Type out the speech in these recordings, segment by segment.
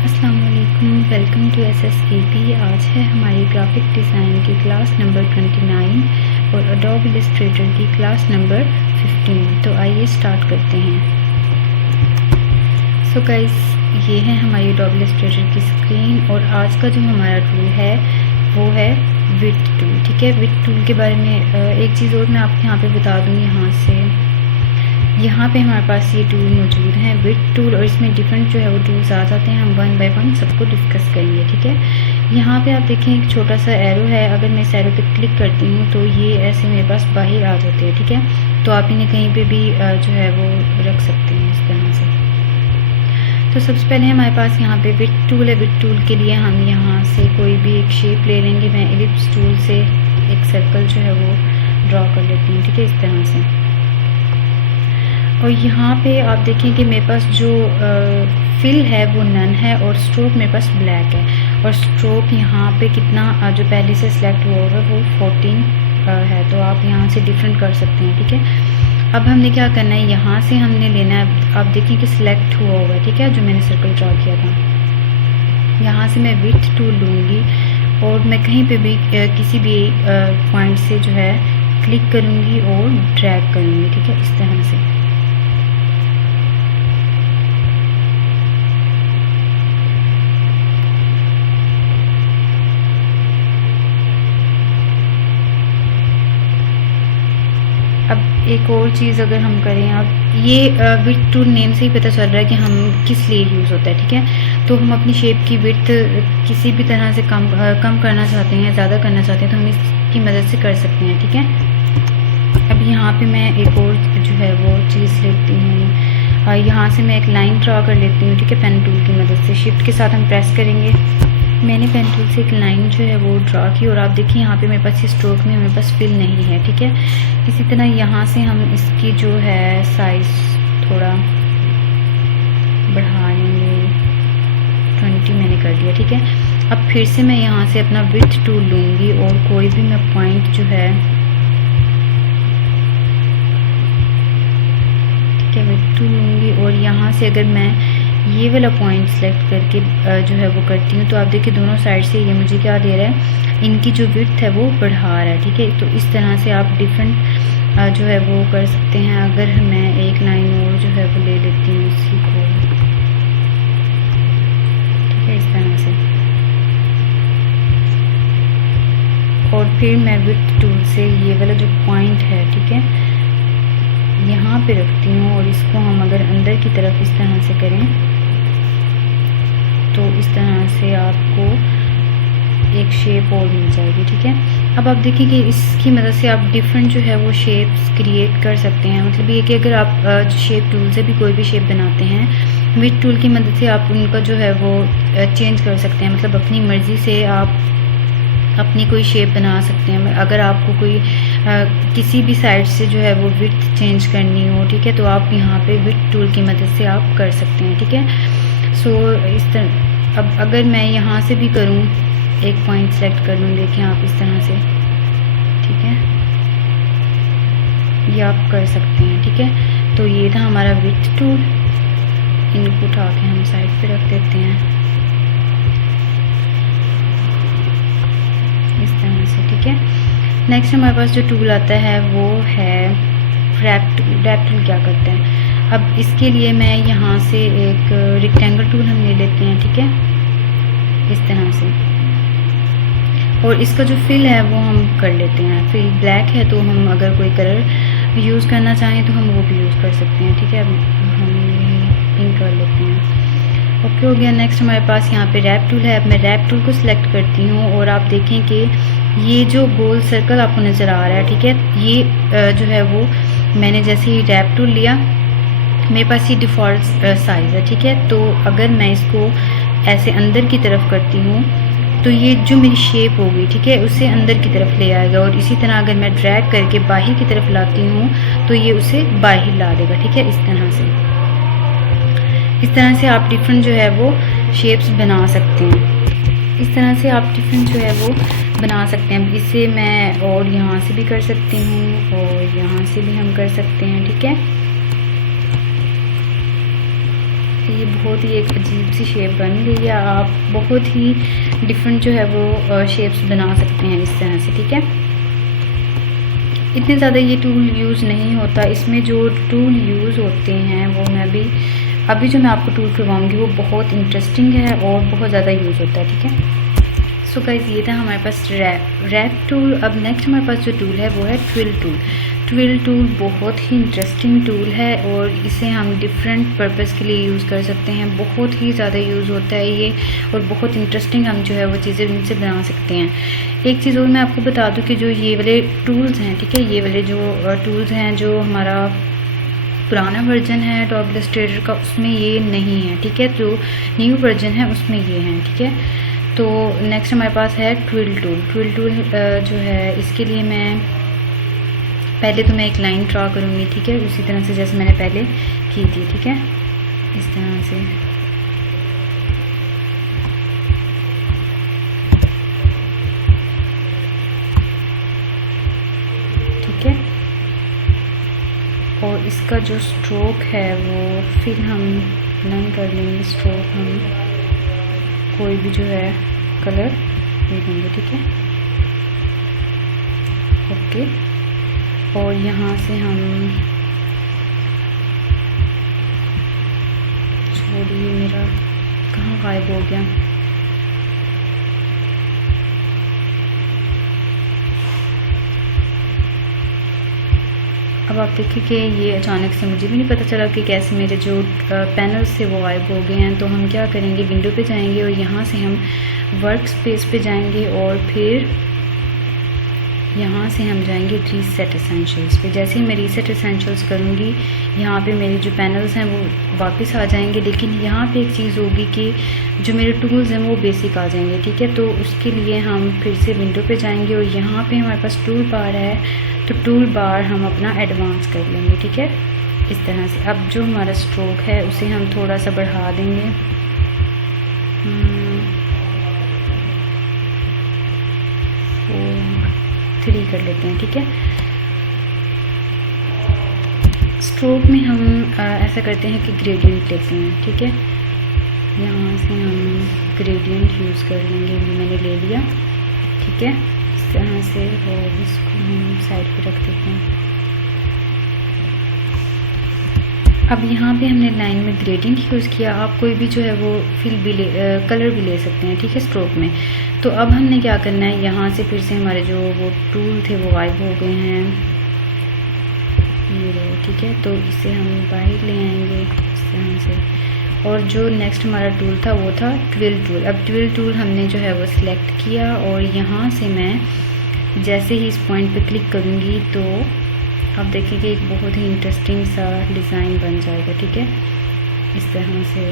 अस्सलाम वालेकुम, welcome to SSKP। आज है हमारी ग्राफिक डिज़ाइन की क्लास नंबर 29 और एडोब इलस्ट्रेटर की क्लास नंबर 15। तो आइए स्टार्ट करते हैं। सो गाइस, ये है हमारी एडोब इलस्ट्रेटर की स्क्रीन और आज का जो हमारा टूल है वो है विड्थ टूल। ठीक है, विड्थ टूल के बारे में एक चीज़ और मैं आपको यहाँ पे बता दूँ। यहाँ पे हमारे पास ये टूल मौजूद हैं, विड्थ टूल, और इसमें डिफरेंट जो है वो टूल्स आ जाते हैं। हम वन बाय वन सबको डिस्कस करेंगे। ठीक है, यहाँ पे आप देखें एक छोटा सा एरो है। अगर मैं इस एरो पे क्लिक करती हूँ तो ये ऐसे मेरे पास बाहर आ जाते हैं। ठीक है, तो आप इन्हें कहीं पे भी जो है वो रख सकते हैं इस तरह से। तो सबसे पहले हमारे पास यहाँ पे विड्थ टूल है। विड्थ टूल के लिए हम यहाँ से कोई भी एक शेप ले लेंगे। मैं एलिप्स टूल से एक सर्कल जो है वो ड्रॉ कर लेती हूँ। ठीक है, इस तरह से। और यहाँ पे आप देखें कि मेरे पास जो फिल है वो नन है और स्ट्रोक मेरे पास ब्लैक है। और स्ट्रोक यहाँ पे कितना जो पहले से सिलेक्ट हुआ है वो 14 है। तो आप यहाँ से डिफरेंट कर सकते हैं। ठीक है, अब हमने क्या करना है, यहाँ से हमने लेना है। आप देखिए कि सिलेक्ट हुआ हुआ है। ठीक है, जो मैंने सर्कल ड्रॉ किया था। यहाँ से मैं विड्थ टूल लूँगी और मैं कहीं पे भी किसी भी पॉइंट से जो है क्लिक करूँगी और ड्रैग करूँगी। ठीक है, इस तरह से। अब एक और चीज़ अगर हम करें, अब ये विड्थ टूल नेम से ही पता चल रहा है कि हम किस लिए यूज़ होता है। ठीक है, तो हम अपनी शेप की विड्थ किसी भी तरह से कम करना चाहते हैं, ज़्यादा करना चाहते हैं, तो हम इसकी मदद से कर सकते हैं। ठीक है, अब यहाँ पे मैं एक और जो है वो चीज़ लेती हूँ। यहाँ से मैं एक लाइन ड्रा कर लेती हूँ। ठीक है, पेन टूल की मदद से। शिफ्ट के साथ हम प्रेस करेंगे। मैंने पेन टूल से एक लाइन जो है वो ड्रा की और आप देखिए यहाँ पे मेरे पास इस स्ट्रोक में मेरे पास फिल नहीं है। ठीक है, इसी तरह यहाँ से हम इसकी जो है साइज़ थोड़ा बढ़ा लेंगे। 20 मैंने कर दिया। ठीक है, अब फिर से मैं यहाँ से अपना विड्थ टूल लूँगी और कोई भी मैं पॉइंट जो है, ठीक है, विड्थ टूल लूँगी और यहाँ से अगर मैं ये वाला पॉइंट सेलेक्ट करके जो है वो करती हूँ तो आप देखिए दोनों साइड से ये मुझे क्या दे रहा है, इनकी जो विड्थ है वो बढ़ा रहा है। ठीक है, तो इस तरह से आप डिफरेंट जो है वो कर सकते हैं। अगर मैं एक लाइन और जो है वो ले लेती हूँ इसी को, ठीक है, इस तरह से। और फिर मैं विड्थ टूल से ये वाला जो पॉइंट है, ठीक है, यहाँ पे रखती हूँ और इसको हम अगर अंदर की तरफ इस तरह से करें तो इस तरह से आपको एक शेप और मिल जाएगी। ठीक है, अब आप देखिए कि इसकी मदद से आप डिफरेंट जो है वो शेप्स क्रिएट कर सकते हैं। मतलब ये कि अगर आप शेप टूल से भी कोई भी शेप बनाते हैं, विड्थ टूल की मदद से आप उनका जो है वो चेंज कर सकते हैं। मतलब अपनी मर्ज़ी से आप अपनी कोई शेप बना सकते हैं। अगर आपको कोई किसी भी साइड से जो है वो विड्थ चेंज करनी हो, ठीक है, तो आप यहाँ पे विड्थ टूल की मदद से आप कर सकते हैं। ठीक है, सो इस तरह अब अगर मैं यहाँ से भी करूँ, एक पॉइंट सेलेक्ट कर लूँ, देखें आप इस तरह से। ठीक है, ये आप कर सकते हैं। ठीक है, तो ये था हमारा विड्थ टूल। इनको उठा के हम साइड पे रख देते हैं इस तरह से। ठीक है, नेक्स्ट हमारे पास जो टूल आता है वो है रैप टूल। रैप टूल क्या करते हैं, अब इसके लिए मैं यहाँ से एक रेक्टेंगल टूल हम ले लेते हैं। ठीक है, इस तरह से। और इसका जो फिल है वो हम कर लेते हैं। फिल ब्लैक है तो हम अगर कोई कलर यूज़ करना चाहें तो हम वो भी यूज़ कर सकते हैं। ठीक है, अब हम पिंक कर लेते हैं। ओके, हो गया। नेक्स्ट हमारे पास यहाँ पे रैप टूल है। अब मैं रैप टूल को सिलेक्ट करती हूँ और आप देखें कि ये जो गोल सर्कल आपको नज़र आ रहा है, ठीक है, ये जो है वो मैंने जैसे ही रैप टूल लिया, मेरे पास ये डिफ़ॉल्ट साइज़ है। ठीक है, तो अगर मैं इसको ऐसे अंदर की तरफ करती हूँ तो ये जो मेरी शेप होगी, ठीक है, उसे अंदर की तरफ ले आएगा। और इसी तरह अगर मैं ड्रैग करके बाहर की तरफ लाती हूँ तो ये उसे बाहर ला देगा। ठीक है, इस तरह से। इस तरह से आप डिफरेंट जो है वो शेप्स बना सकते हैं। इस तरह से आप डिफरेंट जो है वो बना सकते हैं। इसे मैं और यहाँ से भी कर सकती हूँ और यहाँ से भी हम कर सकते हैं। ठीक है, कि ये बहुत ही एक अजीब सी शेप बन गई है। आप बहुत ही डिफरेंट जो है वो शेप्स बना सकते हैं इस तरह से, ठीक है। इतने ज़्यादा ये टूल यूज़ नहीं होता। इसमें जो टूल यूज़ होते हैं वो मैं अभी जो मैं आपको टूल करवाऊँगी वो बहुत इंटरेस्टिंग है और बहुत ज़्यादा यूज़ होता है, ठीक है। सो गाइस, ये था हमारे पास रैप टूल। अब नेक्स्ट हमारे पास जो टूल है वो है ट्विल टूल। ट्विल टूल बहुत ही इंटरेस्टिंग टूल है और इसे हम डिफरेंट पर्पस के लिए यूज़ कर सकते हैं। बहुत ही ज़्यादा यूज़ होता है ये और बहुत इंटरेस्टिंग हम जो है वो चीज़ें इनसे बना सकते हैं। एक चीज़ और मैं आपको बता दूं कि जो ये वाले टूल्स हैं, ठीक है, ये वाले जो टूल्स हैं, जो हमारा पुराना वर्जन है Adobe Illustrator का, उसमें ये नहीं है, ठीक है। जो न्यू वर्जन है उसमें ये है, ठीक है। तो नेक्स्ट हमारे पास है ट्विल टूल। ट्विल टूल जो है इसके लिए मैं पहले तो मैं एक लाइन ड्रा करूँगी, ठीक है, उसी तरह से जैसे मैंने पहले की थी, ठीक है, इस तरह से। ठीक है, और इसका जो स्ट्रोक है वो फिर हम लर्न कर लेंगे। स्ट्रोक हम कोई भी जो है कलर दे देंगे, ठीक है, ओके। और यहाँ से हम छोड़िए, मेरा कहाँ गायब हो गया। अब आप देखिए कि ये अचानक से मुझे भी नहीं पता चला कि कैसे मेरे जो पैनल्स थे वो गायब हो गए हैं। तो हम क्या करेंगे, विंडो पे जाएंगे और यहाँ से हम वर्क स्पेस पे जाएंगे और फिर यहाँ से हम जाएंगे रीसेट एसेंशियल्स पे। जैसे ही मैं रीसेट एसेंशियल्स करूँगी, यहाँ पे मेरे जो पैनल्स हैं वो वापस आ जाएंगे। लेकिन यहाँ पे एक चीज़ होगी कि जो मेरे टूल्स हैं वो बेसिक आ जाएंगे, ठीक है। तो उसके लिए हम फिर से विंडो पे जाएंगे और यहाँ पे हमारे पास टूल बार है, तो टूल बार हम अपना एडवांस कर लेंगे, ठीक है, इस तरह से। अब जो हमारा स्ट्रोक है उसे हम थोड़ा सा बढ़ा देंगे, 3 कर लेते हैं, ठीक है। स्ट्रोक में हम ऐसा करते हैं कि ग्रेडियंट लेते हैं, ठीक है। यहाँ से हम ग्रेडियंट यूज़ कर लेंगे, ये मैंने ले लिया, ठीक है, इस तरह से। और इसको हम साइड पे रख देते हैं। अब यहाँ पे हमने लाइन में ग्रेडियंट यूज़ किया। आप कोई भी जो है वो फिल भी कलर भी ले सकते हैं, ठीक है, स्ट्रोक में। तो अब हमने क्या करना है, यहाँ से फिर से हमारे जो वो टूल थे वो गायब हो गए हैं, ये रहे, ठीक है। तो इसे हम बाहर ले आएंगे इस तरह से। और जो नेक्स्ट हमारा टूल था वो था ट्विल टूल। अब ट्विल टूल हमने जो है वो सिलेक्ट किया और यहाँ से मैं जैसे ही इस पॉइंट पे क्लिक करूँगी तो आप देखिए कि एक बहुत ही इंटरेस्टिंग सा डिज़ाइन बन जाएगा, ठीक है, इस तरह से।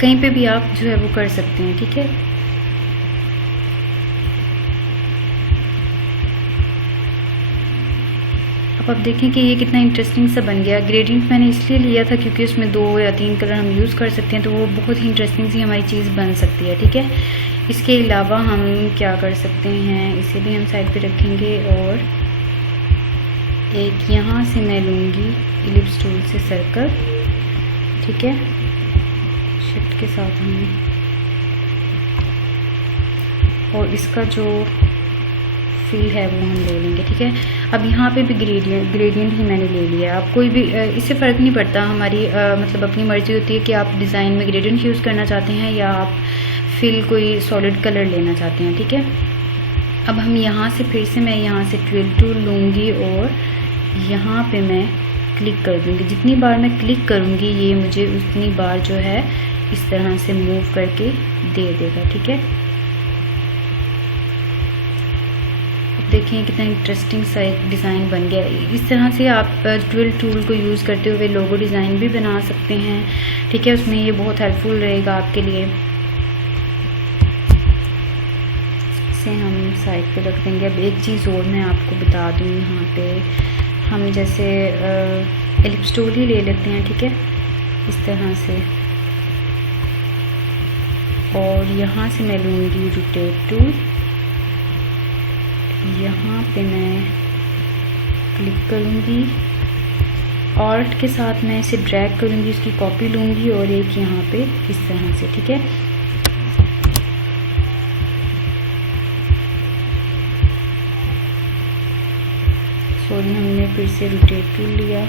कहीं पे भी आप जो है वो कर सकते हैं, ठीक है। अब आप देखें कि ये कितना इंटरेस्टिंग सा बन गया। ग्रेडियंट मैंने इसलिए लिया था क्योंकि उसमें 2 या 3 कलर हम यूज़ कर सकते हैं, तो वो बहुत ही इंटरेस्टिंग सी हमारी चीज़ बन सकती है, ठीक है। इसके अलावा हम क्या कर सकते हैं, इसे भी हम साइड पे रखेंगे और एक यहाँ से मैं लूँगी इलिप्स टूल से सर्कल, ठीक है, शिफ्ट के साथ हम, और इसका जो फिल है वो हम ले लेंगे, ठीक है। अब यहाँ पे भी ग्रेडियंट ही मैंने ले लिया। आप कोई भी इससे फ़र्क नहीं पड़ता, हमारी मतलब अपनी मर्ज़ी होती है कि आप डिज़ाइन में ग्रेडियंट यूज़ करना चाहते हैं या आप फिल कोई सॉलिड कलर लेना चाहते हैं, ठीक है। अब हम यहाँ से फिर से मैं यहाँ से ट्विल टूल लूँगी और यहाँ पे मैं क्लिक कर दूँगी। जितनी बार मैं क्लिक करूँगी ये मुझे उतनी बार जो है इस तरह से मूव करके दे देगा, ठीक है। अब देखिए कितना इंटरेस्टिंग सा एक डिज़ाइन बन गया। इस तरह से आप ट्विल टूल को यूज़ करते हुए लोगो डिज़ाइन भी बना सकते हैं, ठीक है। उसमें ये बहुत हेल्पफुल रहेगा आपके लिए। इसे हम साइड पे रख देंगे। अब एक चीज़ और मैं आपको बता दूँ, यहाँ पे हम जैसे एलिप्स टूल ही ले लेते हैं, ठीक है, इस तरह से। और यहाँ से मैं लूँगी रोटेट टूल, यहाँ पे मैं क्लिक करूँगी ऑल्ट के साथ मैं इसे ड्रैग करूँगी, इसकी कॉपी लूँगी और एक यहाँ पे इस तरह से, ठीक है। सॉरी, हमने फिर से रोटेट टूल लिया,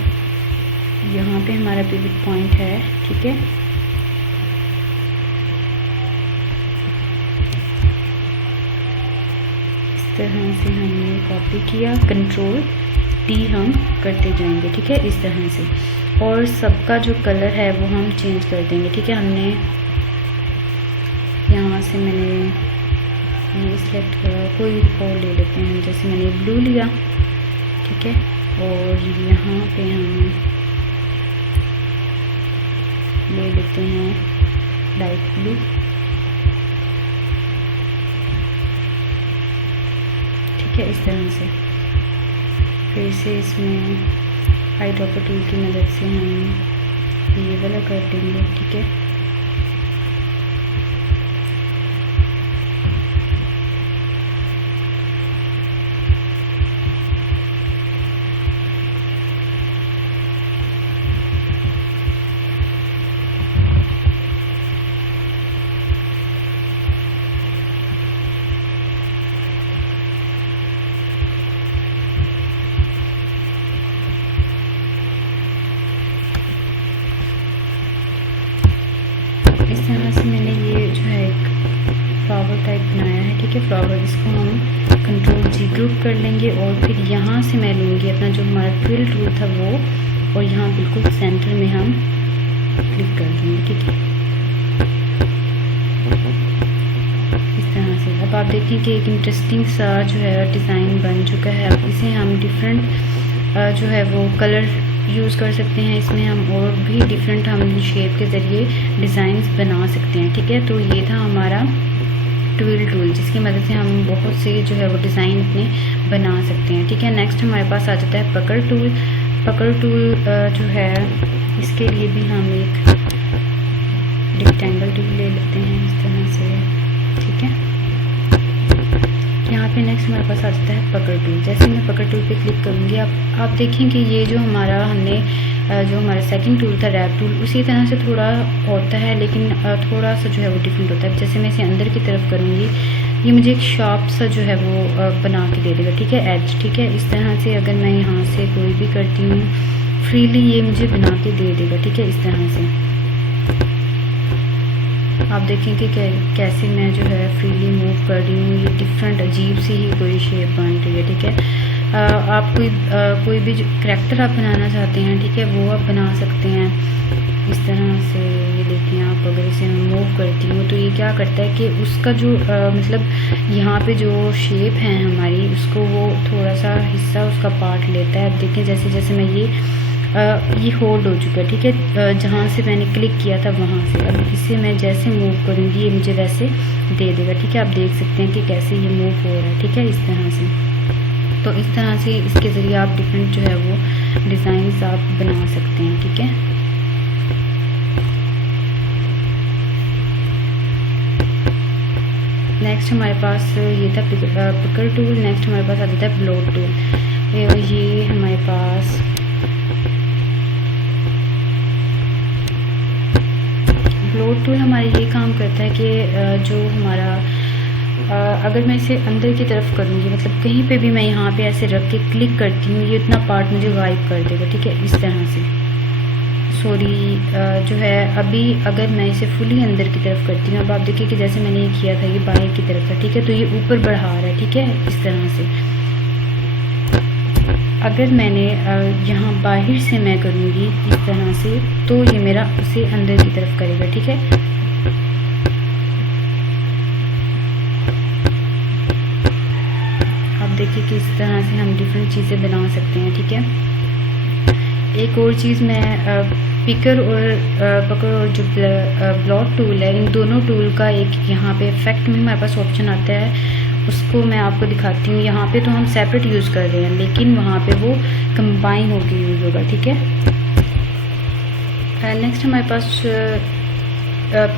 यहाँ पे हमारा पिवट पॉइंट है, ठीक है। इस तरह से हमने कॉपी किया, कंट्रोल टी हम करते जाएंगे, ठीक है, इस तरह से। और सबका जो कलर है वो हम चेंज कर देंगे, ठीक है। हमने यहाँ से मैंने ये सिलेक्ट करा, कोई और ले लेते हैं, जैसे मैंने ब्लू लिया, ठीक है। और यहाँ पे हम ले लेते हैं लाइट ब्लू, ठीक है, इस तरह से। फिर से इसमें आई ड्रॉपर टूल की मदद से हम ये वाला कर देंगे, ठीक है। इस तरह से मैंने ये जो है एक फ्लावर टाइप बनाया है, ठीक है, फ्लावर। इसको हम कंट्रोल जी ग्रुप कर लेंगे और फिर यहाँ से मैं लूँगी अपना जो हमारा ट्विल टूल था वो, और यहाँ बिल्कुल सेंटर में हम क्लिक कर देंगे, ठीक है, इस तरह से। अब आप देखें कि एक इंटरेस्टिंग सा जो है डिज़ाइन बन चुका है। अब इसे हम डिफरेंट जो है वो कलर यूज़ कर सकते हैं, इसमें हम और भी डिफरेंट हम शेप के ज़रिए डिज़ाइंस बना सकते हैं, ठीक है। तो ये था हमारा ट्विल टूल, जिसकी मदद से हम बहुत से जो है वो डिज़ाइन अपने बना सकते हैं, ठीक है। नेक्स्ट हमारे पास आ जाता है पकड़ टूल। पकड़ टूल जो है इसके लिए भी हम एक रेक्टेंगल टूल ले लेते हैं इस तरह से, ठीक है। यहाँ पे नेक्स्ट हमारे पास आ जाता है पकड़ टूल। जैसे मैं पकड़ टूल पे क्लिक करूँगी, आप देखें कि ये जो हमने जो हमारा सेकंड टूल था रैप टूल, उसी तरह से थोड़ा होता है, लेकिन थोड़ा सा जो है वो डिफरेंट होता है। जैसे मैं इसे अंदर की तरफ करूँगी, ये मुझे एक शार्प सा जो है वो बना के दे देगा, ठीक है, एज, ठीक है। इस तरह से अगर मैं यहाँ से कोई भी करती हूँ फ्रीली, ये मुझे बना के दे देगा, ठीक है, इस तरह से। आप देखें कि कैसे मैं जो है फ्रीली मूव कर रही हूँ, ये डिफरेंट अजीब सी ही कोई शेप बन रही है, ठीक है। आप कोई भी जो करैक्टर आप बनाना चाहते हैं, ठीक है, वो आप बना सकते हैं इस तरह से। ये देखिए, आप अगर इसे मूव करती हूँ तो ये क्या करता है कि उसका जो मतलब यहाँ पे जो शेप है हमारी, उसको वो थोड़ा सा हिस्सा उसका पार्ट लेता है। अब देखिए, जैसे जैसे मैं ये होल्ड हो चुका है, ठीक है, जहाँ से मैंने क्लिक किया था वहाँ से। अब इसे मैं जैसे मूव करूँगी ये मुझे वैसे दे देगा, ठीक है। आप देख सकते हैं कि कैसे ये मूव हो रहा है, ठीक है, इस तरह से। तो इस तरह से इसके ज़रिए आप डिफरेंट जो है वो डिज़ाइंस आप बना सकते हैं, ठीक है। नेक्स्ट हमारे पास ये था पिकर टूल। नेक्स्ट हमारे पास आ जाता है ब्लोट टूल। ये हमारे पास ब्लोट टूल हमारा ये काम करता है कि जो हमारा अगर मैं इसे अंदर की तरफ करूँगी, मतलब कहीं पे भी मैं यहाँ पे ऐसे रख के क्लिक करती हूँ, ये इतना पार्ट मुझे गायब कर देगा, ठीक है, इस तरह से। सॉरी, जो है अभी अगर मैं इसे फुली अंदर की तरफ करती हूँ, अब आप देखिए कि जैसे मैंने ये किया था ये बाहर की तरफ था, ठीक है, तो ये ऊपर बढ़ा रहा है, ठीक है, इस तरह से। अगर मैंने यहाँ बाहर से मैं करूँगी इस तरह से, तो ये मेरा उसे अंदर की तरफ करेगा, ठीक है। आप देखिए कि इस तरह से हम डिफरेंट चीज़ें बना सकते हैं, ठीक है। एक और चीज़ मैं पिकर और पकड़ और जो ब्लॉट टूल है, इन दोनों टूल का एक यहाँ पे इफेक्ट में हमारे पास ऑप्शन आता है, उसको मैं आपको दिखाती हूँ। यहाँ पे तो हम सेपरेट यूज़ कर रहे हैं, लेकिन वहाँ पे वो कंबाइन होकर यूज़ होगा, ठीक है। नेक्स्ट हमारे पास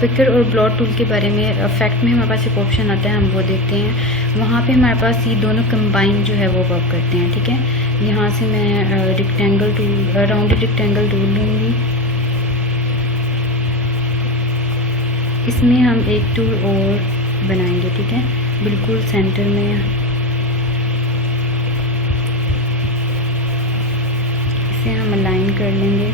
पिकर और ब्लॉट टूल के बारे में इफेक्ट में हमारे पास एक ऑप्शन आता है, हम वो देखते हैं। वहाँ पे हमारे पास ये दोनों कंबाइन जो है वो वर्क करते हैं, ठीक है। यहाँ से मैं rectangle tool, rounded rectangle tool लूँगी। इसमें हम एक टूल और बनाएंगे, ठीक है, बिल्कुल सेंटर में। इसे हम अलाइन कर लेंगे।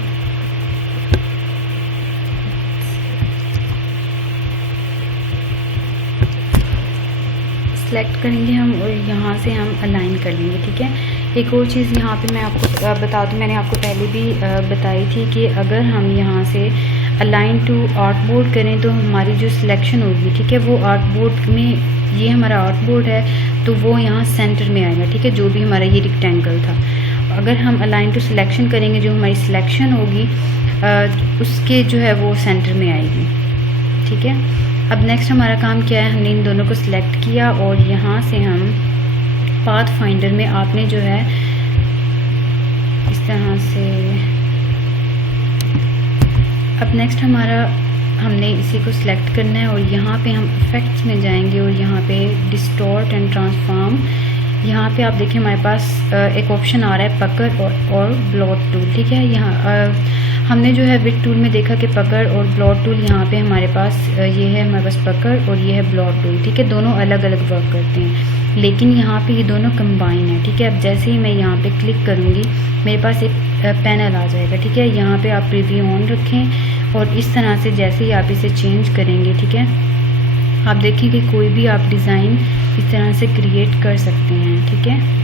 सेलेक्ट करेंगे हम और यहाँ से हम अलाइन कर लेंगे, ठीक है। एक और चीज़ यहाँ पे मैं आपको बता दूँ, मैंने आपको पहले भी बताई थी कि अगर हम यहाँ से अलाइन टू आर्टबोर्ड करें तो हमारी जो सिलेक्शन होगी, ठीक है, वो आर्टबोर्ड में, ये हमारा आर्टबोर्ड है तो वो यहाँ सेंटर में आएगा, ठीक है, जो भी हमारा ये रेक्टेंगल था। अगर हम अलाइन टू सिलेक्शन करेंगे, जो हमारी सिलेक्शन होगी उसके जो है वो सेंटर में आएगी, ठीक है। अब नेक्स्ट हमारा काम क्या है, हमने इन दोनों को सिलेक्ट किया और यहाँ से हम पाथ फाइंडर में आपने जो है इस तरह से, अब नेक्स्ट हमारा, हमने इसी को सिलेक्ट करना है और यहाँ पे हम इफेक्ट्स में जाएंगे और यहाँ पे डिस्टॉर्ट एंड ट्रांसफॉर्म, यहाँ पे आप देखिए हमारे पास एक ऑप्शन आ रहा है पकड़ और ब्लॉट टूल, ठीक है। यहाँ हमने जो है विड टूल में देखा कि पकड़ और ब्लॉट टूल, यहाँ पे हमारे पास ये है, हमारे पास पकड़ और ये है ब्लॉट टूल, ठीक है, दोनों अलग अलग वर्क करते हैं, लेकिन यहाँ पे ये दोनों कंबाइन है, ठीक है। अब जैसे ही मैं यहाँ पे क्लिक करूँगी मेरे पास एक पैनल आ जाएगा, ठीक है। यहाँ पे आप प्रीव्यू ऑन रखें और इस तरह से जैसे ही आप इसे चेंज करेंगे, ठीक है, आप देखें कि कोई भी आप डिज़ाइन इस तरह से क्रिएट कर सकते हैं, ठीक है।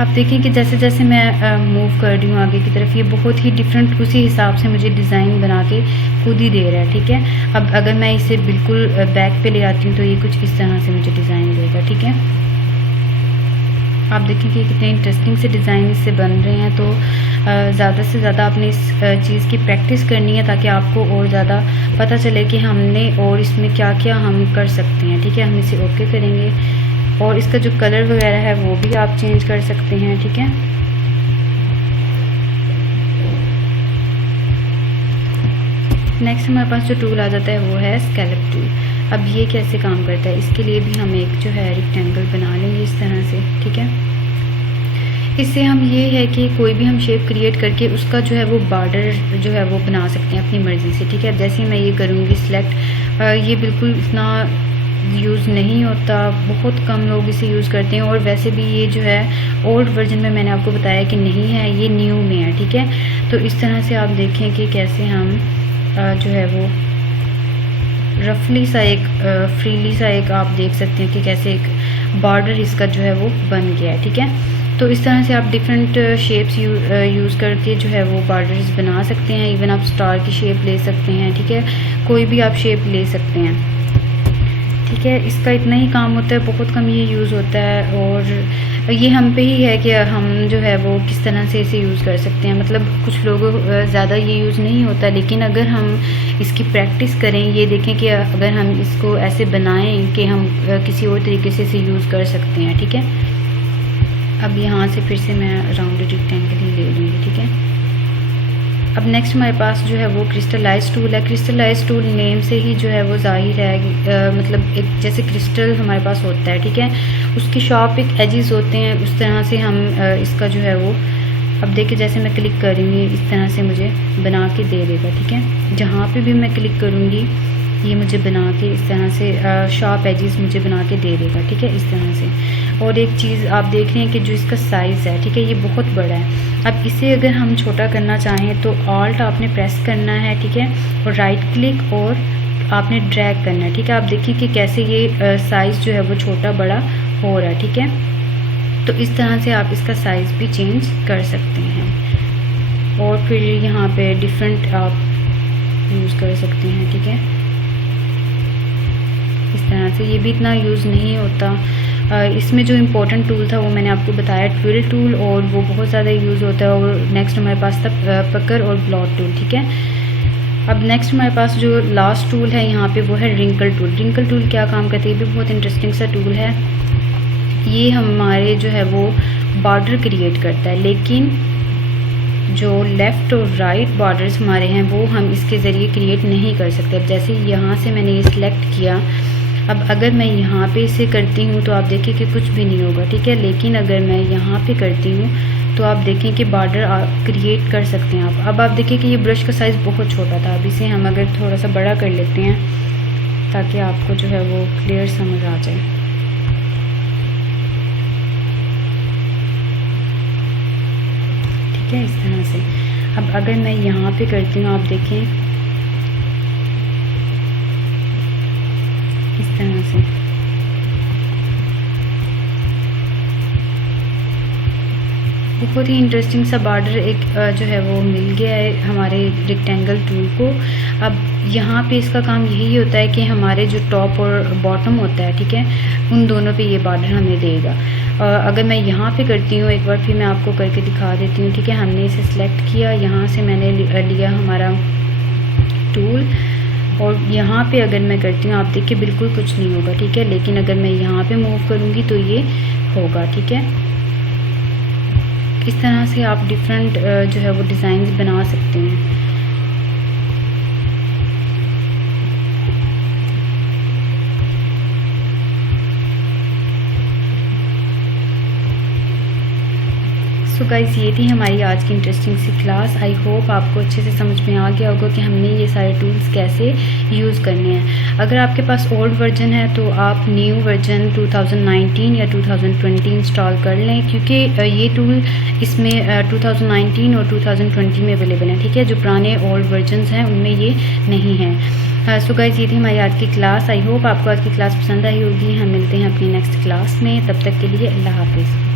आप देखिए कि जैसे जैसे मैं मूव कर रही हूँ आगे की तरफ, ये बहुत ही डिफरेंट उसी हिसाब से मुझे डिज़ाइन बना के खुद ही दे रहा है, ठीक है। अब अगर मैं इसे बिल्कुल बैक पे ले आती हूँ तो ये कुछ इस तरह से मुझे डिज़ाइन देगा, ठीक है। आप देखिए कि कितने इंटरेस्टिंग से डिज़ाइन इससे बन रहे हैं। तो ज़्यादा से ज़्यादा आपने इस चीज़ की प्रैक्टिस करनी है ताकि आपको और ज़्यादा पता चले कि हमने और इसमें क्या क्या हम कर सकते हैं, ठीक है। हम इसे ओके करेंगे और इसका जो कलर वगैरह है वो भी आप चेंज कर सकते हैं, ठीक है। नेक्स्ट हमारे पास जो टूल आ जाता है वो है स्कैलप टूल। अब ये कैसे काम करता है, इसके लिए भी हम एक जो है रेक्टेंगल बना लेंगे इस तरह से, ठीक है। इससे हम ये है कि कोई भी हम शेप क्रिएट करके उसका जो है वो बॉर्डर जो है वो बना सकते हैं अपनी मर्ज़ी से, ठीक है। अब जैसे मैं ये करूँगी सिलेक्ट, ये बिल्कुल इतना यूज़ नहीं होता, बहुत कम लोग इसे यूज़ करते हैं और वैसे भी ये जो है ओल्ड वर्जन में मैंने आपको बताया कि नहीं है, ये न्यू में है, ठीक है। तो इस तरह से आप देखें कि कैसे हम जो है वो रफली सा एक फ्रीली सा एक आप देख सकते हैं कि कैसे एक बॉर्डर इसका जो है वो बन गया है, ठीक है। तो इस तरह से आप डिफरेंट शेप्स यूज़ करके जो है वो बॉर्डर्स बना सकते हैं। इवन आप स्टार की शेप ले सकते हैं, ठीक है, कोई भी आप शेप ले सकते हैं, ठीक है। इसका इतना ही काम होता है, बहुत कम ये यूज़ होता है और ये हम पे ही है कि हम जो है वो किस तरह से इसे यूज़ कर सकते हैं। मतलब कुछ लोगों ज़्यादा ये यूज़ नहीं होता, लेकिन अगर हम इसकी प्रैक्टिस करें, ये देखें कि अगर हम इसको ऐसे बनाएं कि हम किसी और तरीके से इसे यूज़ कर सकते हैं, ठीक है। अब यहाँ से फिर से मैं राउंडेड रेक्टेंगल ही ले लूँगी, ठीक है। अब नेक्स्ट हमारे पास जो है वो क्रिस्टलाइज टूल है। क्रिस्टलाइज टूल नेम से ही जो है वो ज़ाहिर है, मतलब एक जैसे क्रिस्टल हमारे पास होता है, ठीक है, उसके शार्प एक एजेस होते हैं, उस तरह से हम इसका जो है वो, अब देखिए जैसे मैं क्लिक करूँगी इस तरह से मुझे बना के दे देगा, ठीक है। जहाँ पे भी मैं क्लिक करूँगी ये मुझे बना के इस तरह से शार्प एजेस मुझे बना के दे देगा, ठीक है, इस तरह से। और एक चीज़ आप देख रहे हैं कि जो इसका साइज़ है, ठीक है, ये बहुत बड़ा है। अब इसे अगर हम छोटा करना चाहें तो ऑल्ट आपने प्रेस करना है, ठीक है, और राइट क्लिक और आपने ड्रैग करना है, ठीक है। आप देखिए कि कैसे ये साइज़ जो है वो छोटा बड़ा हो रहा है, ठीक है। तो इस तरह से आप इसका साइज़ भी चेंज कर सकते हैं और फिर यहाँ पे डिफरेंट आप यूज़ कर सकते हैं, ठीक है, इस तरह से। ये भी इतना यूज़ नहीं होता। इसमें जो इम्पोर्टेंट टूल था वो मैंने आपको बताया, ट्विल टूल, और वो बहुत ज़्यादा यूज़ होता है। और नेक्स्ट हमारे पास था पकड़ और ब्लॉट टूल, ठीक है। अब नेक्स्ट हमारे पास जो लास्ट टूल है यहाँ पे वो है रिंकल टूल। रिंकल टूल क्या काम करती है, ये भी बहुत इंटरेस्टिंग सा टूल है। ये हमारे जो है वो बॉर्डर क्रिएट करता है, लेकिन जो लेफ़्ट और राइट बॉर्डर्स हमारे हैं वो हम इसके ज़रिए क्रिएट नहीं कर सकते। अब जैसे यहाँ से मैंने ये सिलेक्ट किया अब अगर मैं यहाँ पे इसे करती हूँ तो आप देखें कि कुछ भी नहीं होगा, ठीक है। लेकिन अगर मैं यहाँ पे करती हूँ तो आप देखें कि बॉर्डर क्रिएट कर सकते हैं आप। अब आप देखें कि ये ब्रश का साइज़ बहुत छोटा था, अब इसे हम अगर थोड़ा सा बड़ा कर लेते हैं ताकि आपको जो है वो क्लियर समझ आ जाए। ठीक है, इस तरह से। अब अगर मैं यहाँ पे करती हूँ, आप देखें इस तरह से। बहुत ही इंटरेस्टिंग सा बॉर्डर एक जो है वो मिल गया है हमारे रेक्टेंगल टूल को। अब यहाँ पे इसका काम यही होता है कि हमारे जो टॉप और बॉटम होता है, ठीक है, उन दोनों पे ये बॉर्डर हमें देगा। अगर मैं यहाँ पे करती हूँ, एक बार फिर मैं आपको करके दिखा देती हूँ, ठीक है। हमने इसे सिलेक्ट किया, यहाँ से मैंने लिया हमारा टूल, और यहाँ पे अगर मैं करती हूँ, आप देखिए बिल्कुल कुछ नहीं होगा, ठीक है। लेकिन अगर मैं यहाँ पे मूव करूँगी तो ये होगा, ठीक है। इस तरह से आप डिफरेंट जो है वो डिज़ाइंस बना सकते हैं। सो गाइस, ये थी हमारी आज की इंटरेस्टिंग सी क्लास। आई होप आपको अच्छे से समझ में आ गया होगा कि हमने ये सारे टूल्स कैसे यूज़ करने हैं। अगर आपके पास ओल्ड वर्जन है तो आप न्यू वर्जन 2019 या 2020 इंस्टॉल कर लें, क्योंकि ये टूल इसमें 2019 और 2020 में अवेलेबल हैं, ठीक है। जो पुराने ओल्ड वर्जन्स हैं उनमें ये नहीं है। सो गाइस, ये थी हमारी आज की क्लास। आई होप आपको आज की क्लास पसंद आई होगी। हम मिलते हैं अपनी नेक्स्ट क्लास में, तब तक के लिए अल्लाह हाफिज़।